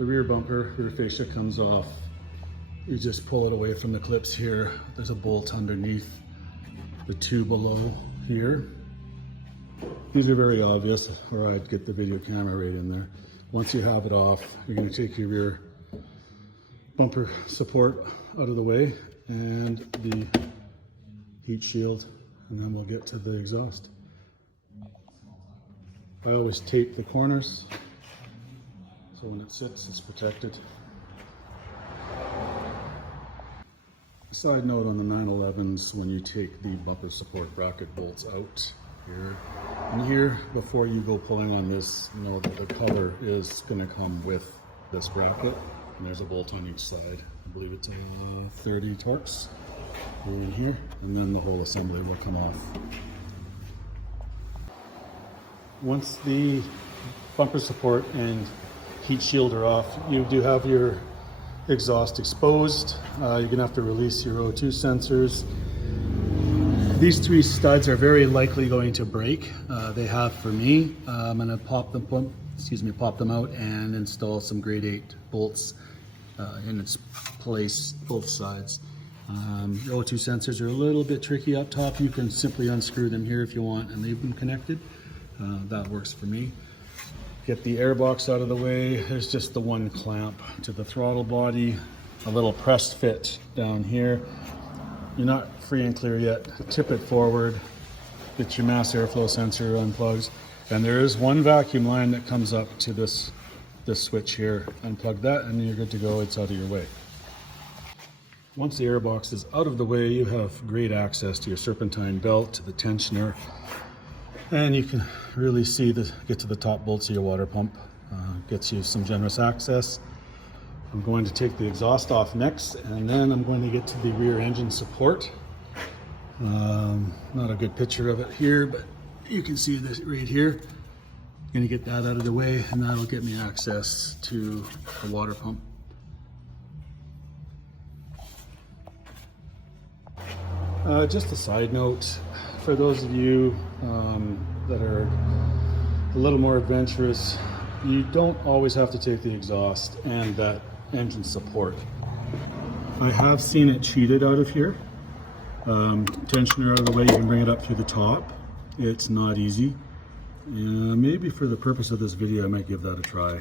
the rear bumper, rear fascia comes off. You just pull it away from the clips here. There's a bolt underneath the two below here. These are very obvious, or I'd get the video camera right in there. Once you have it off, you're going to take your rear bumper support out of the way and the heat shield, and then we'll get to the exhaust. I always tape the corners so when it sits, it's protected. A side note on the 911s, when you take the bumper support bracket bolts out here and here, before you go pulling on this, know that the color is going to come with this bracket, and there's a bolt on each side. I believe it's 30 Torx in here, and then the whole assembly will come off. Once the bumper support and heat shield are off, you do have your exhaust exposed. You're gonna have to release your O2 sensors. These three studs are very likely going to break. They have for me. I'm gonna pop them out and install some grade 8 bolts in its place, both sides. The O2 sensors are a little bit tricky up top. You can simply unscrew them here if you want and leave them connected. That works for me. Get the air box out of the way. There's just the one clamp to the throttle body, a little press fit down here. You're not free and clear yet. Tip it forward, get your mass airflow sensor unplugs, and there is one vacuum line that comes up to this switch here. Unplug that and you're good to go. It's out of your way. Once the air box is out of the way, you have great access to your serpentine belt, to the tensioner, and you can really get to the top bolts of your water pump. Gets you some generous access. I'm going to take the exhaust off next, and then I'm going to get to the rear engine support. Not a good picture of it here, but you can see this right here. Going to get that out of the way, and that'll get me access to the water pump. Just a side note, for those of you that are a little more adventurous, you don't always have to take the exhaust and that engine support. I have seen it cheated out of here. Tensioner out of the way, you can bring it up through the top. It's not easy. Maybe for the purpose of this video, I might give that a try,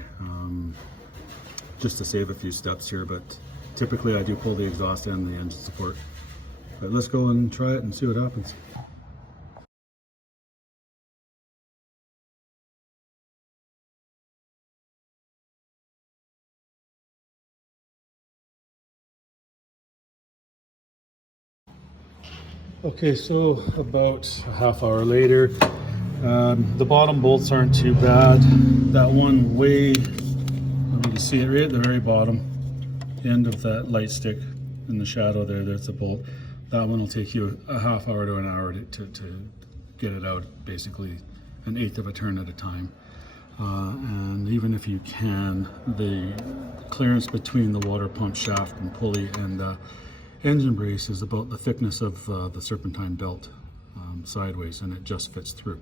just to save a few steps here, but typically I do pull the exhaust and the engine support. But let's go and try it and see what happens. Okay, so about a half hour later, the bottom bolts aren't too bad. That one way, you can see it right at the very bottom end of that light stick in the shadow there, there's a bolt. That one will take you a half hour to an hour to get it out, basically an eighth of a turn at a time. And even if you can, the clearance between the water pump shaft and pulley and engine brace is about the thickness of the serpentine belt sideways, and it just fits through.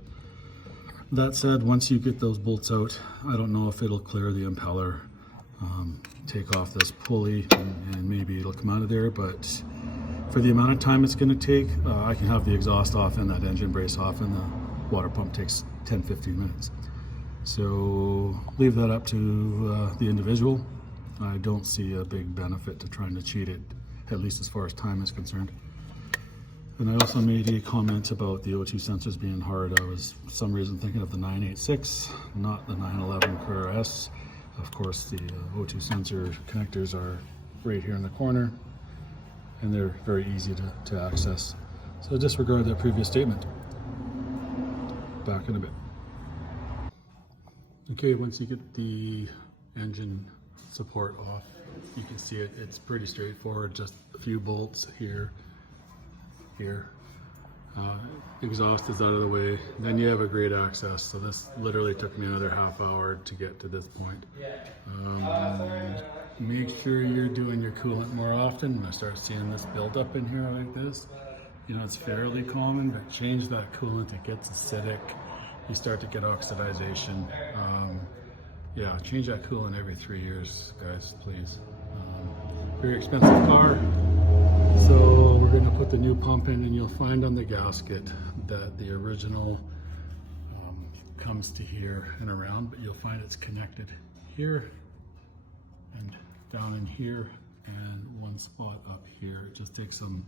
That said, once you get those bolts out, I don't know if it'll clear the impeller, take off this pulley, and maybe it'll come out of there, but for the amount of time it's going to take, I can have the exhaust off and that engine brace off, and the water pump takes 10-15 minutes. So leave that up to the individual. I don't see a big benefit to trying to cheat it, at least as far as time is concerned. And I also made a comment about the O2 sensors being hard. I was for some reason thinking of the 986, not the 911 Carrera S. Of course, the O2 sensor connectors are right here in the corner, and they're very easy to access. So disregard that previous statement. Back in a bit. Okay, once you get the engine support off, you can see it's pretty straightforward, just a few bolts here. Exhaust is out of the way, then you have a great access. So this literally took me another half hour to get to this point. Make sure you're doing your coolant more often. When I start seeing this build up in here like this, you know, it's fairly common, but change that coolant. It gets acidic, you start to get oxidization. yeah, change that coolant every 3 years, guys, please. Very expensive car. So we're gonna put the new pump in, and you'll find on the gasket that the original comes to here and around, but you'll find it's connected here and down in here and one spot up here. It just takes some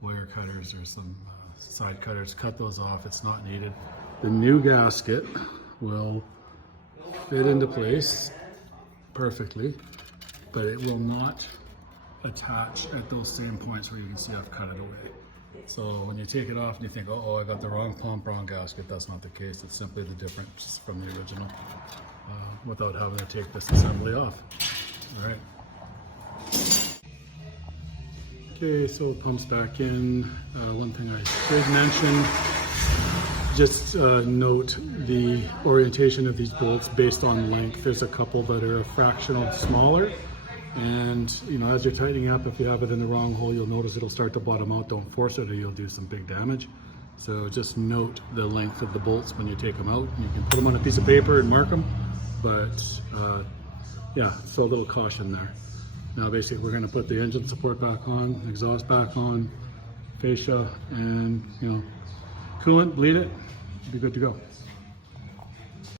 wire cutters or some side cutters, cut those off. It's not needed. The new gasket will fit into place perfectly, but it will not attach at those same points where you can see I've cut it away. So when you take it off and you think, oh, I got the wrong pump, wrong gasket, that's not the case. It's simply the difference from the original without having to take this assembly off. All right. Okay, so it pumps back in. One thing I should mention, just note the orientation of these bolts based on length. There's a couple that are a fractional smaller, and you know, as you're tightening up, if you have it in the wrong hole, you'll notice it'll start to bottom out. Don't force it or you'll do some big damage. So just note the length of the bolts when you take them out. You can put them on a piece of paper and mark them, but yeah, so a little caution there. Now basically we're going to put the engine support back on, exhaust back on, fascia, and you know, coolant, bleed it, be good to go.